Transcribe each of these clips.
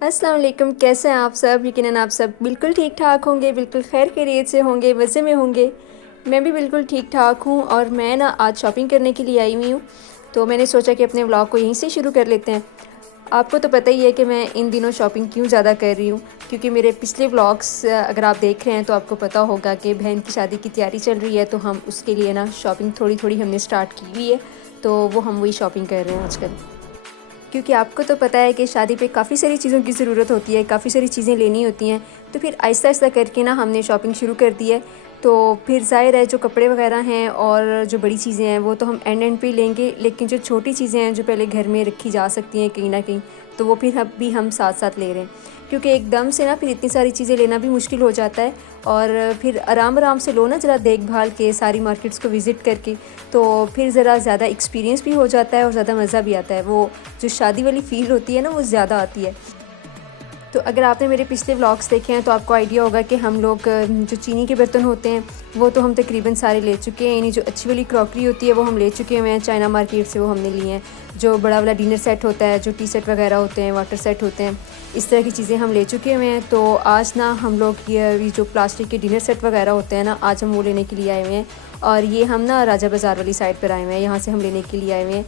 अस्सलाम वालेकुम, कैसे हैं आप सब? यकीनन आप सब बिल्कुल ठीक ठाक होंगे, बिल्कुल खैर खैरियत से होंगे, मज़े में होंगे। मैं भी बिल्कुल ठीक ठाक हूँ और मैं ना आज शॉपिंग करने के लिए आई हुई हूँ। तो मैंने सोचा कि अपने व्लॉग को यहीं से शुरू कर लेते हैं। आपको तो पता ही है कि मैं इन दिनों शॉपिंग क्यों ज़्यादा कर रही हूँ, क्योंकि मेरे पिछले व्लॉग्स अगर आप देख रहे हैं तो आपको पता होगा कि बहन की शादी की तैयारी चल रही है, तो हम उसके लिए ना शॉपिंग थोड़ी थोड़ी हमने स्टार्ट की हुई है। तो वो हम वही शॉपिंग कर रहे हैं आजकल, क्योंकि आपको तो पता है कि शादी पे काफ़ी सारी चीज़ों की ज़रूरत होती है, काफ़ी सारी चीज़ें लेनी होती हैं। तो फिर आहिस्ता आहिस्ता करके ना हमने शॉपिंग शुरू कर दी है। तो फिर ज़ाहिर है जो कपड़े वगैरह हैं और जो बड़ी चीज़ें हैं वो तो हम एंड पे ही लेंगे, लेकिन जो छोटी चीज़ें हैं जो पहले घर में रखी जा सकती हैं कहीं ना कहीं, तो वो फिर हम साथ साथ ले रहे हैं। क्योंकि एकदम से ना फिर इतनी सारी चीज़ें लेना भी मुश्किल हो जाता है, और फिर आराम आराम से लो ना, ज़रा देखभाल के सारी मार्केट्स को विज़िट करके, तो फिर ज़रा ज़्यादा एक्सपीरियंस भी हो जाता है और ज़्यादा मज़ा भी आता है। वो जो शादी वाली फ़ील होती है ना, वो ज़्यादा आती है। तो अगर आपने मेरे पिछले व्लॉग्स देखे हैं तो आपको आइडिया होगा कि हम लोग जो चीनी के बर्तन होते हैं वो तो हम तकरीबन सारे ले चुके हैं, यानी जो अच्छी वाली क्रॉकरी होती है वो हम ले चुके हुए हैं चाइना मार्केट से, वो हमने लिए हैं। जो बड़ा वाला डिनर सेट होता है, जो टी सेट वगैरह होते हैं, वाटर सेट होते हैं, इस तरह की चीज़ें हम ले चुके हुए हैं। तो आज ना हम लोग ये जो प्लास्टिक के डिनर सेट वगैरह होते हैं ना, आज हम वो लेने के लिए आए हुए हैं। और ये हम ना राजा बाज़ार वाली साइड पर आए हुए हैं, यहाँ से हम लेने के लिए आए हुए हैं।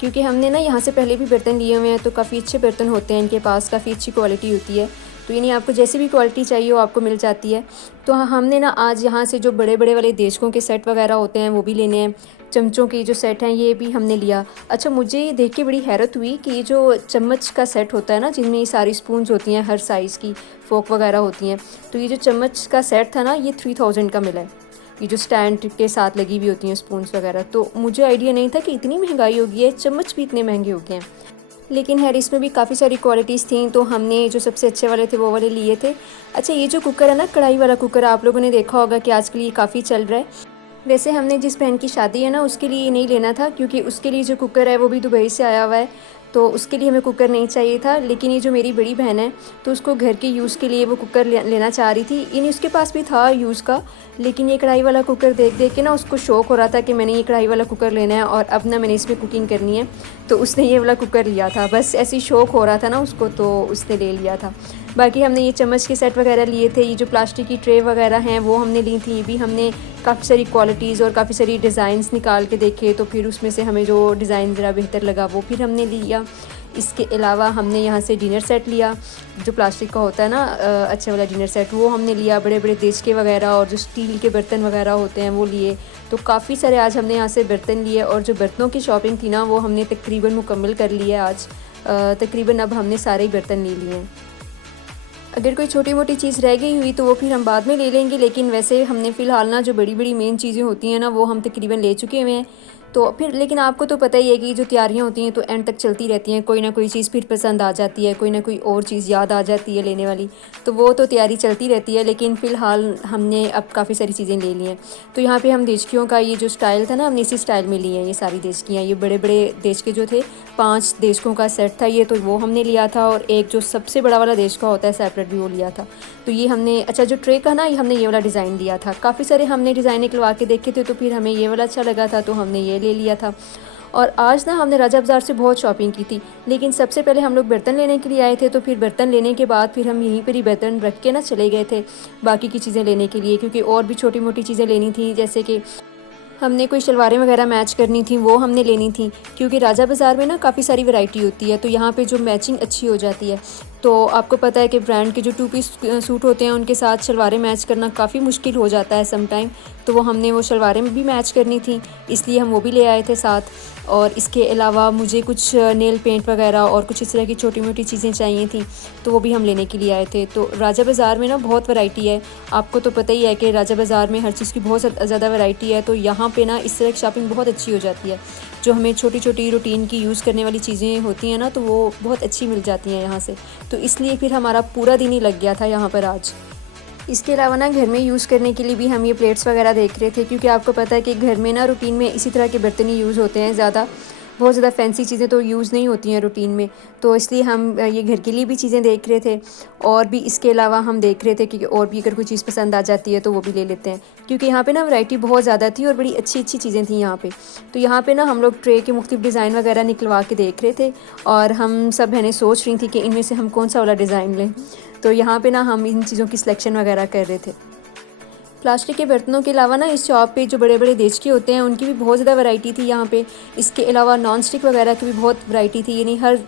क्योंकि हमने ना यहाँ से पहले भी बर्तन लिए हुए हैं, तो काफ़ी अच्छे बर्तन होते हैं इनके पास, काफ़ी अच्छी क्वालिटी होती है। तो यानी आपको जैसी भी क्वालिटी चाहिए वो आपको मिल जाती है। तो हमने ना आज यहाँ से जो बड़े बड़े वाले देशकों के सेट वगैरह होते हैं वो भी लेने हैं। चमचों के जो सेट हैं ये भी हमने लिया। अच्छा, मुझे ये देख के बड़ी हैरत हुई कि ये जो चम्मच का सेट होता है ना, जिनमें ये सारी स्पून्स होती हैं, हर साइज़ की फोक वगैरह होती हैं, तो ये जो चम्मच का सेट था ना, ये 3000 का मिला है। ये जो स्टैंड के साथ लगी हुई होती हैं स्पून्स वगैरह, तो मुझे आइडिया नहीं था कि इतनी महंगाई हो गई है, चम्मच भी इतने महंगे हो गए हैं। लेकिन खैर इसमें भी काफ़ी सारी क्वालिटीज़ थी, तो हमने जो सबसे अच्छे वाले थे वो वाले लिए थे। अच्छा, ये जो कुकर है ना, कढ़ाई वाला कुकर, आप लोगों ने देखा होगा कि आजकल ये काफ़ी चल रहा है। वैसे हमने जिस बहन की शादी है ना उसके लिए ये नहीं लेना था, क्योंकि उसके लिए जो कुकर है वो भी दुबई से आया हुआ है, तो उसके लिए हमें कुकर नहीं चाहिए था। लेकिन ये जो मेरी बड़ी बहन है, तो उसको घर के यूज़ के लिए वो कुकर लेना चाह रही थी। यानी उसके पास भी था यूज़ का, लेकिन ये कढ़ाई वाला कुकर देख देख के ना उसको शौक़ हो रहा था कि मैंने ये कढ़ाई वाला कुकर लेना है और अब ना मैंने इसमें कुकिंग करनी है। तो उसने ये वाला कुकर लिया था, बस ऐसी शौक़ हो रहा था ना उसको, तो उसने ले लिया था। बाकी हमने ये चम्मच के सेट वगैरह लिए थे, ये जो प्लास्टिक की ट्रे वगैरह हैं वो हमने ली थी। ये भी हमने काफ़ी सारी क्वालिटीज़ और काफ़ी सारी डिज़ाइंस निकाल के देखे, तो फिर उसमें से हमें जो डिज़ाइन ज़रा बेहतर लगा वो फिर हमने लिया। इसके अलावा हमने यहाँ से डिनर सेट लिया, जो प्लास्टिक का होता है ना, अच्छा वाला डिनर सेट, वो हमने लिया। बड़े बड़े देश के वगैरह और जो स्टील के बर्तन वगैरह होते हैं वो लिए। तो काफ़ी सारे आज हमने यहाँ से बर्तन लिए, और जो बर्तनों की शॉपिंग थी ना वो हमने तकरीबन मुकम्मल कर ली है आज। तकरीबन अब हमने सारे ही बर्तन ले लिए हैं। अगर कोई छोटी मोटी चीज़ रह गई हुई तो वो फिर हम बाद में ले लेंगे, लेकिन वैसे हमने फ़िलहाल ना जो बड़ी बड़ी मेन चीज़ें होती हैं ना वो हम तकरीबन ले चुके हुए हैं। तो फिर लेकिन आपको तो पता ही है कि जो तैयारियां होती हैं तो एंड तक चलती रहती हैं, कोई ना कोई चीज़ फिर पसंद आ जाती है, कोई ना कोई और चीज़ याद आ जाती है लेने वाली, तो वो तो तैयारी चलती रहती है। लेकिन फ़िलहाल हमने अब काफ़ी सारी चीज़ें ले ली हैं। तो यहाँ पे हम देशकियों का ये जो स्टाइल था ना, हमने इसी स्टाइल में लिए हैं ये सारी देशकियाँ। ये बड़े बड़े देश के जो थे, 5 देशकों का सेट था ये, तो वो हमने लिया था। और एक जो सबसे बड़ा वाला देश का होता है सेपरेट भी, वो लिया था। तो ये हमने, अच्छा जो ट्रे का ना, ये हमने ये वाला डिज़ाइन दिया था। काफ़ी सारे हमने डिज़ाइन निकलवा के देखे थे, तो फिर हमें ये वाला अच्छा लगा था तो हमने ये ले लिया था। और आज ना हमने राजा बाज़ार से बहुत शॉपिंग की थी, लेकिन सबसे पहले हम लोग बर्तन लेने के लिए आए थे, तो फिर बर्तन लेने के बाद फिर हम यहीं पर ही बर्तन रख के ना चले गए थे बाकी की चीज़ें लेने के लिए, क्योंकि और भी छोटी मोटी चीज़ें लेनी थी। जैसे कि हमने कोई शलवारें वगैरह मैच करनी थी, वो हमने लेनी थी, क्योंकि राजा बाज़ार में ना काफ़ी सारी वैरायटी होती है, तो यहाँ पे जो मैचिंग अच्छी हो जाती है। तो आपको पता है कि ब्रांड के जो 2 पीस सूट होते हैं उनके साथ शलवारें मैच करना काफ़ी मुश्किल हो जाता है सम टाइम, तो वो हमने वो शलवारें भी मैच करनी थी, इसलिए हम वो भी ले आए थे साथ। और इसके अलावा मुझे कुछ नेल पेंट वगैरह और कुछ इस तरह की छोटी मोटी चीज़ें चाहिए थी, तो वो भी हम लेने के लिए आए थे। तो राजा बाज़ार में ना बहुत वैरायटी है, आपको तो पता ही है कि राजा बाज़ार में हर चीज़ की बहुत ज़्यादा वैरायटी है। तो यहाँ पे ना इस तरह की शॉपिंग बहुत अच्छी हो जाती है, जो हमें छोटी छोटी रूटीन की यूज़ करने वाली चीज़ें होती हैं ना, तो वो बहुत अच्छी मिल जाती हैं यहाँ से। तो इसलिए फिर हमारा पूरा दिन ही लग गया था यहाँ पर आज। इसके अलावा ना घर में यूज़ करने के लिए भी हम ये प्लेट्स वगैरह देख रहे थे, क्योंकि आपको पता है कि घर में ना रूटीन में इसी तरह के बर्तन ही यूज़ होते हैं ज़्यादा। बहुत ज़्यादा फैंसी चीज़ें तो यूज़ नहीं होती हैं रूटीन में, तो इसलिए हम ये घर के लिए भी चीज़ें देख रहे थे। और भी इसके अलावा हम देख रहे थे कि और भी अगर कोई चीज़ पसंद आ जाती है तो वो भी ले लेते हैं, क्योंकि यहाँ पे ना वैरायटी बहुत ज़्यादा थी और बड़ी अच्छी अच्छी चीज़ें थी यहाँ पे। तो यहाँ पे ना हम लोग ट्रे के मुख्तलिफ डिज़ाइन वगैरह निकलवा के देख रहे थे, और हम सब बहनें सोच रही थी कि इनमें से हम कौन सा वाला डिज़ाइन लें। तो यहाँ पे ना हम इन चीज़ों की सिलेक्शन वगैरह कर रहे थे। प्लास्टिक के बर्तनों के अलावा ना इस शॉप पे जो बड़े बड़े देचके होते हैं उनकी भी बहुत ज़्यादा वैरायटी थी यहाँ पे। इसके अलावा नॉन स्टिक वगैरह की भी बहुत वैरायटी थी, यानी हर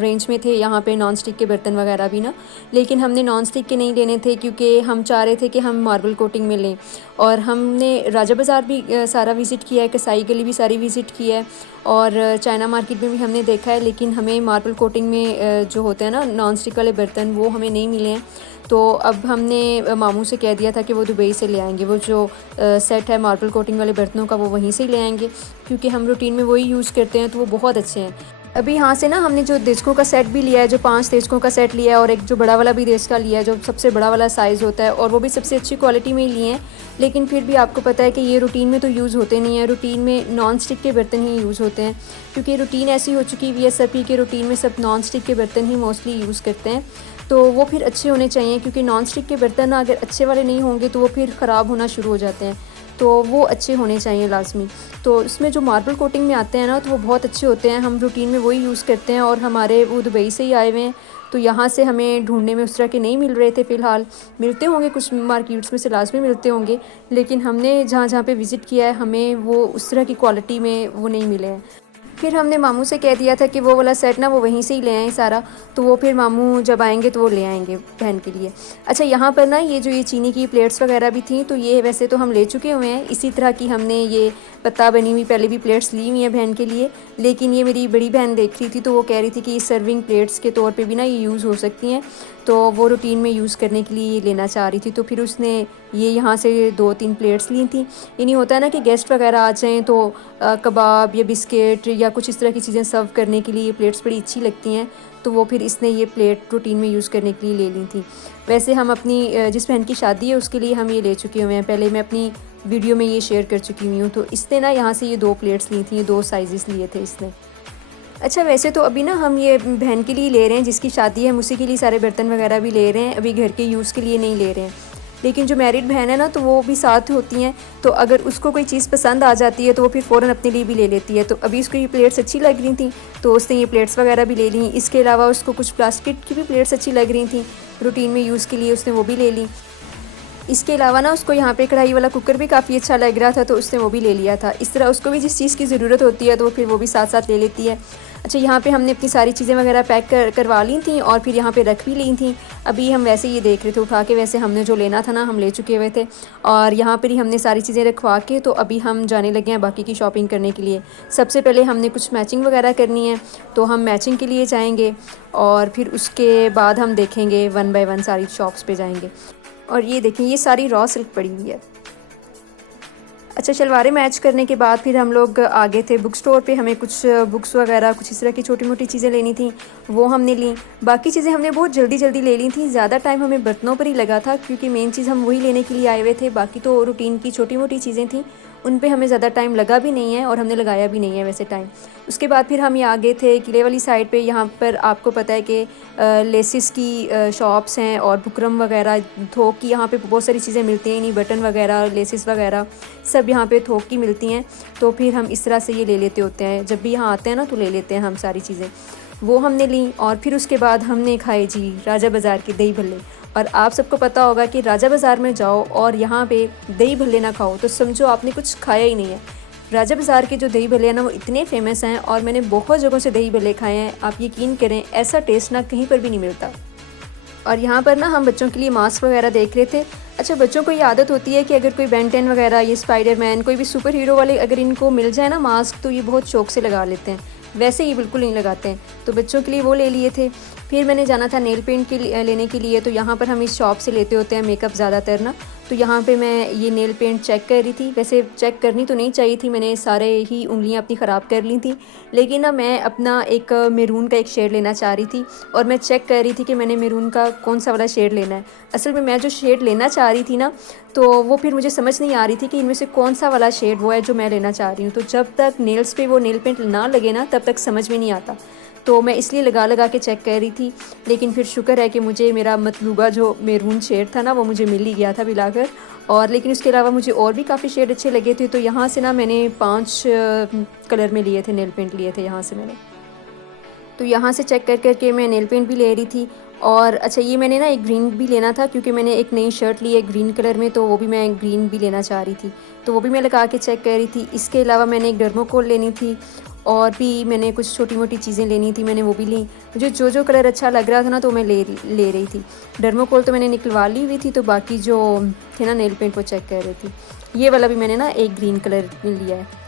रेंज में थे यहाँ पे नॉन स्टिक के बर्तन वगैरह भी ना। लेकिन हमने नॉन स्टिक के नहीं लेने थे, क्योंकि हम चाह रहे थे कि हम मार्बल कोटिंग में लें। और हमने राजा बाज़ार भी सारा विज़िट किया है, कसाई गली भी सारी विज़िट की है, और चाइना मार्केट में भी हमने देखा है। लेकिन हमें मार्बल कोटिंग में जो होते हैं ना नॉन स्टिक वाले बर्तन, वो हमें नहीं मिले हैं। तो अब हमने मामू से कह दिया था कि वो दुबई से ले आएंगे, वो जो सेट है मार्बल कोटिंग वाले बर्तनों का वो वहीं से ही ले आएंगे, क्योंकि हम रूटीन में वही यूज़ करते हैं, तो वो बहुत अच्छे हैं। अभी यहाँ से ना हमने जो देचकों का सेट भी लिया है, जो 5 देचकों का सेट लिया है, और एक जो बड़ा वाला भी देचका लिया है, जो सबसे बड़ा वाला साइज़ होता है, और वो भी सबसे अच्छी क्वालिटी में ही लिए हैं। लेकिन फिर भी आपको पता है कि ये रूटीन में तो यूज़ होते नहीं हैं, रूटीन में नॉन स्टिक के बर्तन ही यूज़ होते हैं, क्योंकि रूटीन ऐसी हो चुकी हुई है सभी के रूटीन में, सब नॉन स्टिक के बर्तन ही मोस्टली यूज़ करते हैं। तो वो फिर अच्छे होने चाहिए, क्योंकि नॉन स्टिक के बर्तन अगर अच्छे वाले नहीं होंगे तो वो फिर ख़राब होना शुरू हो जाते हैं, तो वो अच्छे होने चाहिए लाजमी। तो इसमें जो मार्बल कोटिंग में आते हैं ना, तो वो बहुत अच्छे होते हैं, हम रूटीन में वही यूज़ करते हैं। और हमारे वो दुबई से ही आए हुए हैं, तो यहाँ से हमें ढूंढने में उस तरह के नहीं मिल रहे थे फ़िलहाल। मिलते होंगे कुछ मार्केट्स में से, लाजमी मिलते होंगे, लेकिन हमने जहाँ जहाँ पे विज़िट किया है हमें वो उस तरह की क्वालिटी में वो नहीं मिले हैं। फिर हमने मामू से कह दिया था कि वो वाला सेट ना वो वहीं से ही ले आएँ सारा, तो वो फिर मामू जब आएंगे तो वो ले आएंगे बहन के लिए। अच्छा, यहाँ पर ना ये चीनी की प्लेट्स वगैरह भी थी, तो ये वैसे तो हम ले चुके हुए हैं, इसी तरह की हमने ये पत्ता बनी हुई पहले भी प्लेट्स ली हुई हैं बहन के लिए। लेकिन ये मेरी बड़ी बहन देख रही थी, तो वो कह रही थी कि सर्विंग प्लेट्स के तौर पे भी ना ये यूज़ हो सकती हैं, तो वो रूटीन में यूज़ करने के लिए ये लेना चाह रही थी। तो फिर उसने ये यहाँ से 2-3 प्लेट्स ली थी। ये नहीं होता है ना कि गेस्ट वगैरह आ जाएँ तो कबाब या बिस्किट या कुछ इस तरह की चीज़ें सर्व करने के लिए ये प्लेट्स बड़ी अच्छी लगती हैं, तो वो फिर इसने ये प्लेट रूटीन में यूज़ करने के लिए ले ली थी। वैसे हम अपनी जिस बहन की शादी है उसके लिए हम ये ले चुके हुए हैं, पहले मैं अपनी वीडियो में ये शेयर कर चुकी हुई हूँ। तो इसने ना यहाँ से ये 2 प्लेट्स ली थी, 2 साइज़ लिए थे इसने। अच्छा, वैसे तो अभी ना हम ये बहन के लिए ले रहे हैं जिसकी शादी है, हम उसी के लिए सारे बर्तन वगैरह भी ले रहे हैं, अभी घर के यूज़ के लिए नहीं ले रहे हैं। लेकिन जो मैरिड बहन है ना, तो वो भी साथ होती हैं, तो अगर उसको कोई चीज़ पसंद आ जाती है तो वो फिर फ़ौरन अपने लिए भी ले लेती है। तो अभी उसको ये प्लेट्स अच्छी लग रही थी, तो उसने ये प्लेट्स वगैरह भी ले ली। इसके अलावा उसको कुछ प्लास्टिक की भी प्लेट्स अच्छी लग रही थी रूटीन में यूज़ के लिए, उसने वो भी ले ली। इसके अलावा ना उसको यहाँ पे कढ़ाई वाला कुकर भी काफ़ी अच्छा लग रहा था, तो उसने वो भी ले लिया था। इस तरह उसको भी जिस चीज़ की ज़रूरत होती है तो फिर वो भी साथ साथ ले लेती है। अच्छा, यहाँ पे हमने अपनी सारी चीज़ें वगैरह पैक करवा ली थी और फिर यहाँ पे रख भी ली थी। अभी हम वैसे ये देख रहे थे उठा के, वैसे हमने जो लेना था ना हम ले चुके हुए थे, और यहाँ पर ही हमने सारी चीज़ें रखवा के तो अभी हम जाने लगे हैं बाकी की शॉपिंग करने के लिए। सबसे पहले हमने कुछ मैचिंग वगैरह करनी है, तो हम मैचिंग के लिए जाएँगे और फिर उसके बाद हम देखेंगे 1 बाय 1 सारी शॉप्स पर जाएँगे। और ये देखें, ये सारी रॉ सिल्क पड़ी हुई है। अच्छा, शलवारें मैच करने के बाद फिर हम लोग आगे थे बुक स्टोर पे, हमें कुछ बुक्स वगैरह कुछ इस तरह की छोटी मोटी चीज़ें लेनी थी, वो हमने ली। बाकी चीज़ें हमने बहुत जल्दी जल्दी ले ली थी, ज़्यादा टाइम हमें बर्तनों पर ही लगा था, क्योंकि मेन चीज़ हम वही लेने के लिए आए हुए थे। बाकी तो रूटीन की छोटी मोटी चीज़ें थी, उन पे हमें ज़्यादा टाइम लगा भी नहीं है और हमने लगाया भी नहीं है वैसे टाइम। उसके बाद फिर हम ये आगे थे किले वाली साइड पे। यहाँ पर आपको पता है कि लेसिस की शॉप्स हैं और बुकरम वगैरह, थोक की यहाँ पे बहुत सारी चीज़ें मिलती हैं, नहीं बटन वगैरह लेसिस वगैरह सब यहाँ पे थोक की मिलती हैं। तो फिर हम इस तरह से ये ले लेते होते हैं, जब भी यहाँ आते हैं ना तो ले लेते हैं हम सारी चीज़ें। वो हमने ली और फिर उसके बाद हमने खाए जी राजा बाज़ार के दही भल्ले। और आप सबको पता होगा कि राजा बाज़ार में जाओ और यहाँ पे दही भल्ले ना खाओ तो समझो आपने कुछ खाया ही नहीं है। राजा बाज़ार के जो दही भल्ले हैं ना वो इतने फेमस हैं, और मैंने बहुत जगहों से दही भल्ले खाए हैं, आप यकीन करें ऐसा टेस्ट ना कहीं पर भी नहीं मिलता। और यहाँ पर ना हम बच्चों के लिए मास्क वगैरह देख रहे थे। अच्छा, बच्चों को ये आदत होती है कि अगर कोई बेन 10 वगैरह, ये स्पाइडरमैन, कोई भी सुपर हीरो वाले अगर इनको मिल जाए ना मास्क, तो ये बहुत शौक से लगा लेते हैं। वैसे ये बिल्कुल नहीं लगाते हैं, तो बच्चों के लिए वो ले लिए थे। फिर मैंने जाना था नेल पेंट लेने के लिए। तो यहाँ पर हम इस शॉप से लेते होते हैं मेकअप ज़्यादातर ना। तो यहाँ पे मैं ये नेल पेंट चेक कर रही थी। वैसे चेक करनी तो नहीं चाहिए थी, मैंने सारे ही उंगलियाँ अपनी ख़राब कर ली थी, लेकिन ना मैं अपना एक मेरून का एक शेड लेना चाह रही थी और मैं चेक कर रही थी कि मैंने मेरून का कौन सा वाला शेड लेना है। असल में मैं जो शेड लेना चाह रही थी ना, तो वो फिर मुझे समझ नहीं आ रही थी कि इनमें से कौन सा वाला शेड वो है जो मैं लेना चाह रही हूँ। तो जब तक नेल्स पे वो नेल पेंट ना लगे ना, तब तक समझ में नहीं आता। तो मैं इसलिए लगा लगा के चेक कर रही थी, लेकिन फिर शुक्र है कि मुझे मेरा मतलूबा जो मेरून शेड था ना, वो मुझे मिल ही गया था मिलाकर। और लेकिन उसके अलावा मुझे और भी काफ़ी शेड अच्छे लगे थे। तो यहाँ से ना मैंने 5 कलर में लिए थे, नेल पेंट लिए थे यहाँ से मैंने। तो यहाँ से चेक कर कर के मैं नेल पेंट भी ले रही थी। और अच्छा, ये मैंने ना एक ग्रीन भी लेना था, क्योंकि मैंने एक नई शर्ट ली है ग्रीन कलर में, तो वो भी मैं ग्रीन भी लेना चाह रही थी। तो वो भी मैं लगा के चेक कर रही थी। इसके अलावा मैंने एक डर्मोकोल लेनी थी और भी मैंने कुछ छोटी मोटी चीज़ें लेनी थी, मैंने वो भी ली। मुझे जो जो कलर अच्छा लग रहा था ना, तो मैं ले रही थी। डर्मोकोल तो मैंने निकलवा ली हुई थी, तो बाकी जो थे ना नेल पेंट वो चेक कर रही थी। ये वाला भी मैंने ना एक ग्रीन कलर में लिया है।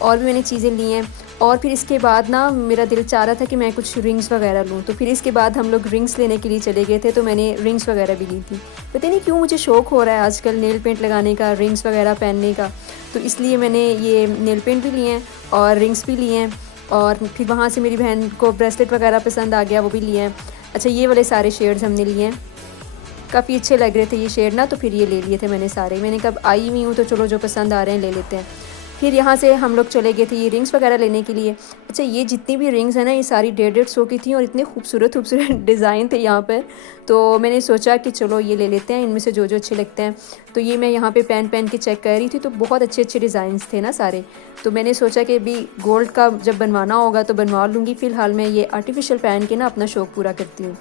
और भी मैंने चीज़ें ली हैं। और फिर इसके बाद ना मेरा दिल चाह रहा था कि मैं कुछ रिंग्स वगैरह लूँ। तो फिर इसके बाद हम लोग रिंग्स लेने के लिए चले गए थे। तो मैंने रिंग्स वगैरह भी ली थी। पता नहीं क्यों मुझे शौक़ हो रहा है आजकल नेल पेंट लगाने का, रिंग्स वगैरह पहनने का। तो इसलिए मैंने ये नेल पेंट भी लिए हैं और रिंग्स भी लिए हैं। और फिर वहाँ से मेरी बहन को ब्रेसलेट वगैरह पसंद आ गया, वो भी लिए हैं। अच्छा, ये वाले सारे शेड्स हमने लिए हैं, काफ़ी अच्छे लग रहे थे ये शेड ना, तो फिर ये ले लिए थे मैंने सारे। मैंने कब आई हुई हूँ तो चलो जो पसंद आ रहे हैं ले लेते हैं। फिर यहाँ से हम लोग चले गए थे ये रिंग्स वगैरह लेने के लिए। अच्छा, ये जितनी भी रिंग्स हैं ना, ये सारी 150-150 की थी और इतने खूबसूरत खूबसूरत डिज़ाइन थे यहाँ पर। तो मैंने सोचा कि चलो ये ले लेते हैं, इनमें से जो जो अच्छे लगते हैं। तो ये मैं यहाँ पे पहन के चेक कर रही थी, तो बहुत अच्छे अच्छे डिज़ाइंस थे ना सारे। तो मैंने सोचा कि अभी गोल्ड का जब बनवाना होगा तो बनवा लूँगी। फ़िलहाल मैं ये आर्टिफिशियल पहन के ना अपना शौक़ पूरा करती हूँ।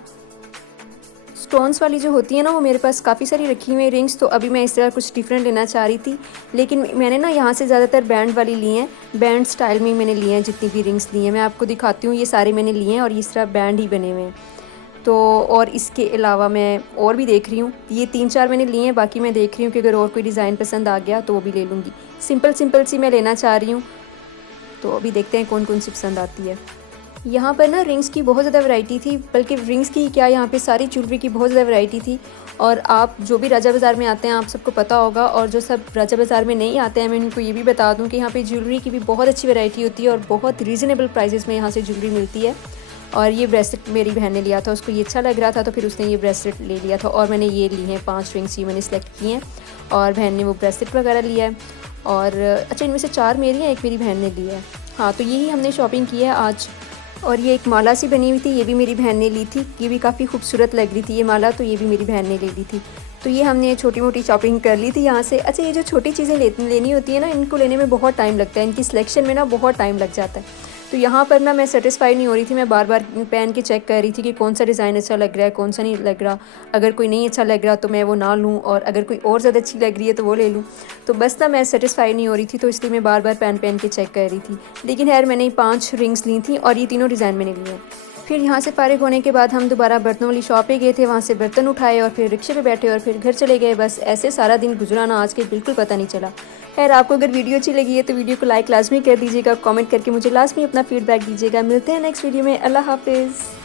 स्टोन्स वाली जो होती है ना, वो मेरे पास काफ़ी सारी रखी हुई रिंग्स। तो अभी मैं इस तरह कुछ डिफरेंट लेना चाह रही थी, लेकिन मैंने ना यहाँ से ज़्यादातर बैंड वाली ली हैं। बैंड स्टाइल में मैंने लिए हैं जितनी भी रिंग्स ली हैं, मैं आपको दिखाती हूँ। ये सारे मैंने लिए हैं और इस तरह बैंड ही बने हुए हैं। तो और इसके अलावा मैं और भी देख रही हूँ, ये 3-4 मैंने लिए हैं, बाकी मैं देख रही हूँ कि अगर और कोई डिज़ाइन पसंद आ गया तो वो भी ले लूँगी। सिंपल सी मैं लेना चाह रही हूँ, तो अभी देखते हैं कौन कौन सी पसंद आती है। यहाँ पर ना रिंग्स की बहुत ज़्यादा वैरायटी थी, बल्कि रिंग्स की क्या, यहाँ पे सारी ज्वेलरी की बहुत ज़्यादा वैरायटी थी। और आप जो भी राजा बाज़ार में आते हैं आप सबको पता होगा, और जो सब राजा बाज़ार में नहीं आते हैं मैं उनको ये भी बता दूँ कि यहाँ पे ज्वेलरी की भी बहुत अच्छी वैरायटी होती है और बहुत रीज़नेबल प्राइसेस में यहाँ से ज्वेलरी मिलती है। और ये ब्रेसलेट मेरी बहन ने लिया था, उसको ये अच्छा लग रहा था, तो फिर उसने ये ब्रेसलेट ले लिया था। और मैंने ये ली हैं 5 रिंग्स, ये मैंने सेलेक्ट की हैं और बहन ने वो ब्रेसलेट वगैरह लिया है। और अच्छा, इनमें से 4 मेरी हैं, एक मेरी बहन ने ली है। हाँ, तो यही हमने शॉपिंग की है आज। और ये एक माला सी बनी हुई थी, ये भी मेरी बहन ने ली थी। ये भी काफ़ी खूबसूरत लग रही थी ये माला, तो ये भी मेरी बहन ने ले ली थी। तो ये हमने छोटी मोटी शॉपिंग कर ली थी यहाँ से। अच्छा, ये जो छोटी चीज़ें लेनी होती है ना, इनको लेने में बहुत टाइम लगता है, इनकी सिलेक्शन में ना बहुत टाइम लग जाता है। तो यहाँ पर ना मैं सेटिस्फाई नहीं हो रही थी, मैं बार बार पहन के चेक कर रही थी कि कौन सा डिज़ाइन अच्छा लग रहा है, कौन सा नहीं लग रहा। अगर कोई नहीं अच्छा लग रहा तो मैं वो ना लूँ, और अगर कोई और ज़्यादा अच्छी लग रही है तो वो ले लूँ। तो बस ना मैं सेटिस्फाई नहीं हो रही थी, तो इसलिए मैं बार बार पहन के चेक कर रही थी। लेकिन खैर मैंने 5 रिंग्स ली थी और ये तीनों डिज़ाइन मैंने लिए हैं। फिर यहाँ से फारिग होने के बाद हम दोबारा बर्तनों वाली शॉप पे गए थे, वहाँ से बर्तन उठाए और फिर रिक्शे पे बैठे और फिर घर चले गए। बस ऐसे सारा दिन गुजरा ना आज के बिल्कुल पता नहीं चला। खैर, आपको अगर वीडियो अच्छी लगी है तो वीडियो को लाइक लाजमी कर दीजिएगा, कमेंट करके मुझे लाजमी अपना फीडबैक दीजिएगा। मिलते हैं नेक्स्ट वीडियो में। अल्लाह हाफिज़।